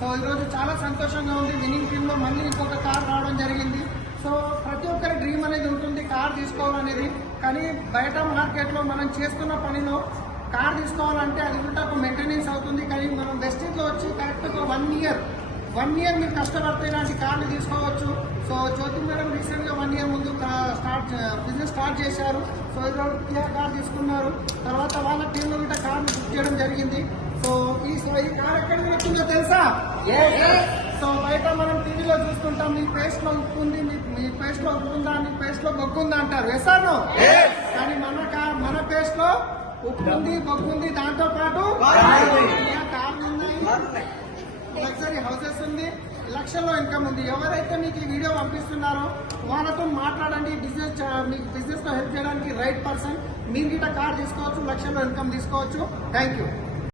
So ఈరోజు చాలా సంతోషంగా ఉంది. విన్నింగ్ టీంలో మళ్ళీ ఇంకొక కార్ రావడం జరిగింది. సో ప్రతి ఒక్కరి డ్రీమ్ అనేది ఉంటుంది కార్ తీసుకోవాలనేది. కానీ బయట మార్కెట్లో మనం చేస్తున్న పనిలో కార్ తీసుకోవాలంటే అది కూడా ఒక మెయింటెనెన్స్ అవుతుంది. కానీ మనం వెస్టేజ్లో వచ్చి కరెక్ట్గా 1 ఇయర్ మీరు కష్టపడితే ఇలాంటి కార్లు తీసుకోవచ్చు. సో జ్యోతి మేడం రీసెంట్గా 1 ఇయర్ ముందు బిజినెస్ స్టార్ట్ చేశారు. సో ఈరోజు కియా కార్ తీసుకున్నారు. తర్వాత వాళ్ళ టీంలో కూడా కార్లు బుక్ చేయడం జరిగింది. సో ఈ కార్ ఎక్కడికి వచ్చిందో తెలుసా? సో బయట మనం టీవీలో చూస్తుంటాం, మీ పేస్ట్ లో ఉప్పు ఉంది, మీ పేస్ట్ లో ఉప్పు ఉందా, మీ పేస్ట్ లో బొగ్గు ఉందా అంటారు. వేసాను. కానీ మన పేస్ట్ లో ఉప్పు ఉంది, బొగ్గు ఉంది, దాంతో పాటు కార్లు ఉన్నాయి, లగ్జరీ హౌసెస్ ఉంది, లక్షల్లో ఇన్కమ్ ఉంది. ఎవరైతే మీకు ఈ వీడియో పంపిస్తున్నారో వాళ్ళతో మాట్లాడండి. మీకు బిజినెస్ లో హెల్ప్ చేయడానికి రైట్ పర్సన్. మీరు గిట్ట కార్ తీసుకోవచ్చు, లక్షల్లో ఇన్కమ్ తీసుకోవచ్చు. Thank you.